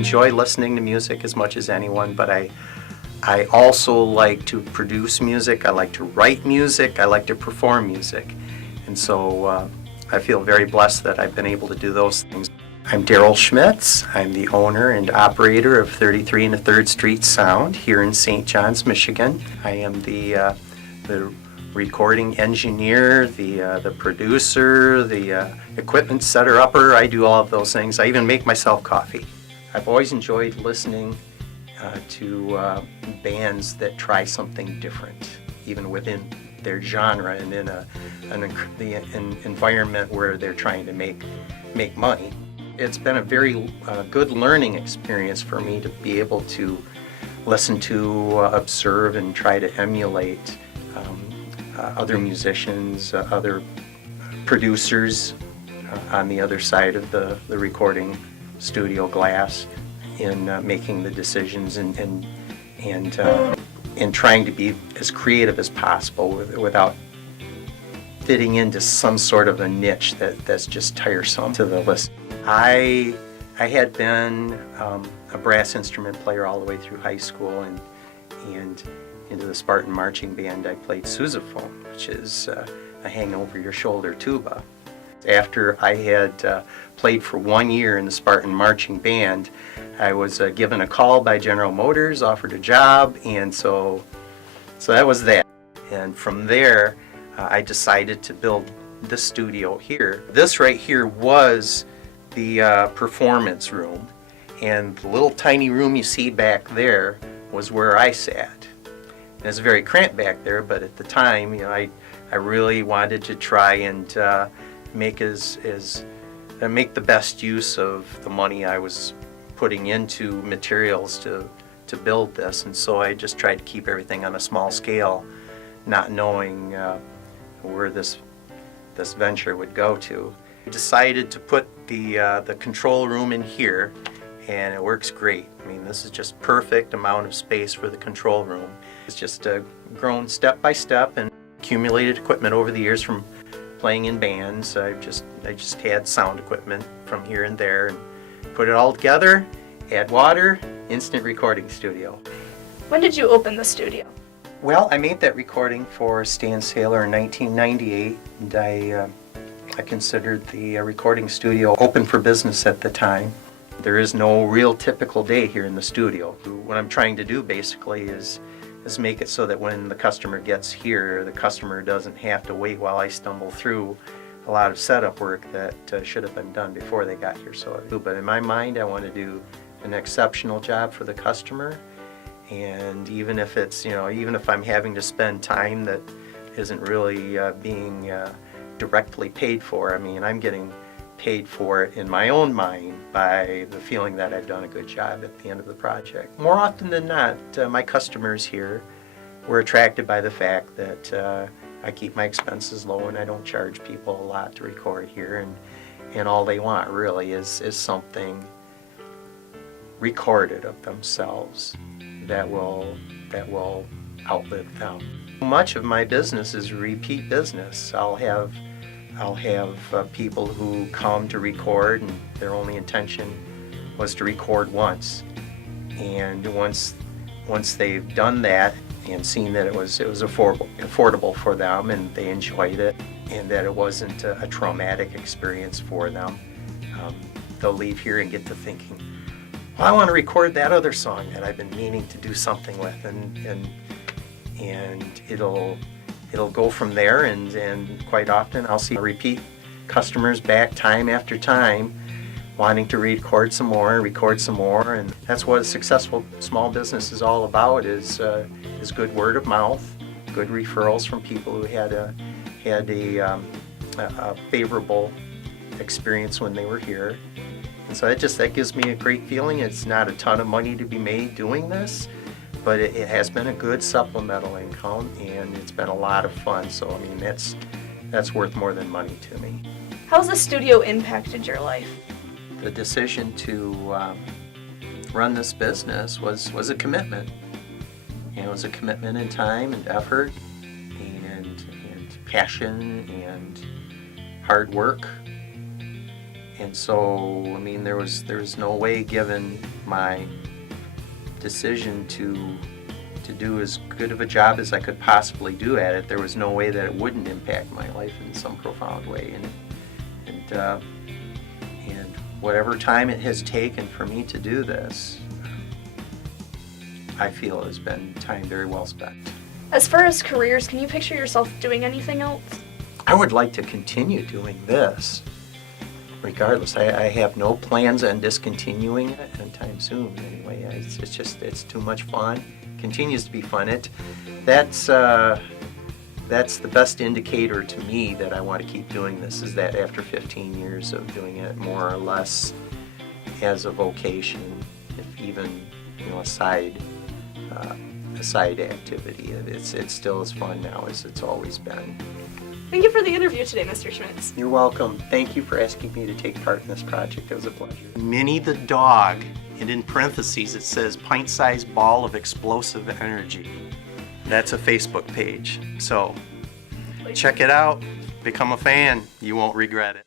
enjoy listening to music as much as anyone, but I also like to produce music, I like to write music, I like to perform music. And so I feel very blessed that I've been able to do those things. I'm Daryl Schmitz. I'm the owner and operator of 33 and 3rd Street Sound here in St. John's, Michigan. I am the recording engineer, the producer, the equipment setter-upper. I do all of those things. I even make myself coffee. I've always enjoyed listening to bands that try something different, even within their genre and in an environment where they're trying to make money. It's been a very good learning experience for me to be able to listen to, observe, and try to emulate other musicians, other producers on the other side of the recording studio glass in making the decisions and trying to be as creative as possible without fitting into some sort of a niche that's just tiresome to the listener. I had been a brass instrument player all the way through high school, and into the Spartan marching band I played sousaphone, which is a hang over your shoulder tuba. After I had played for 1 year in the Spartan marching band, I was given a call by General Motors, offered a job, and so that was that. And from there, I decided to build this studio here. This right here was the performance room, and the little tiny room you see back there was where I sat. And it's very cramped back there, but at the time, I really wanted to try and make the best use of the money I was putting into materials to build this, and so I just tried to keep everything on a small scale, not knowing where this venture would go to. I decided to put the control room in here, and it works great. I mean, this is just perfect amount of space for the control room. It's just grown step by step and accumulated equipment over the years from playing in bands. I just had sound equipment from here and there and put it all together, add water, instant recording studio. When did you open the studio? Well, I made that recording for Stan Saylor in 1998, and I considered the recording studio open for business at the time. There is no real typical day here in the studio. What I'm trying to do basically is make it so that when the customer gets here, the customer doesn't have to wait while I stumble through a lot of setup work that should have been done before they got here. But in my mind, I want to do an exceptional job for the customer, and even if it's, even if I'm having to spend time that isn't really being directly paid for, I mean, I'm getting paid for it in my own mind by the feeling that I've done a good job at the end of the project. More often than not, my customers here were attracted by the fact that I keep my expenses low and I don't charge people a lot to record here, and all they want really is something recorded of themselves that will outlive them. Much of my business is repeat business. I'll have people who come to record, and their only intention was to record once. And once they've done that and seen that it was affordable for them and they enjoyed it, and that it wasn't a traumatic experience for them, they'll leave here and get to thinking, well, I want to record that other song that I've been meaning to do something with, and it'll go from there, and quite often I'll see repeat customers back time after time wanting to record some more, and that's what a successful small business is all about, is good word of mouth, good referrals from people who had a favorable experience when they were here. And so that gives me a great feeling. It's not a ton of money to be made doing this, but it has been a good supplemental income, and it's been a lot of fun. So I mean, that's worth more than money to me. How's the studio impacted your life? The decision to run this business was a commitment. And it was a commitment in time and effort and passion and hard work. And so, I mean, there was no way, given my decision to do as good of a job as I could possibly do at it, there was no way that it wouldn't impact my life in some profound way. And whatever time it has taken for me to do this, I feel has been time very well spent. As far as careers, can you picture yourself doing anything else? I would like to continue doing this, regardless. I have no plans on discontinuing it anytime soon. Anyway, it's too much fun. Continues to be fun. That's the best indicator to me that I want to keep doing this, is that after 15 years of doing it more or less as a vocation, if even a side activity, it's still as fun now as it's always been. Thank you for the interview today, Mr. Schmitz. You're welcome. Thank you for asking me to take part in this project. It was a pleasure. Minnie the dog, and in parentheses it says pint-sized ball of explosive energy. That's a Facebook page. So check it out. Become a fan. You won't regret it.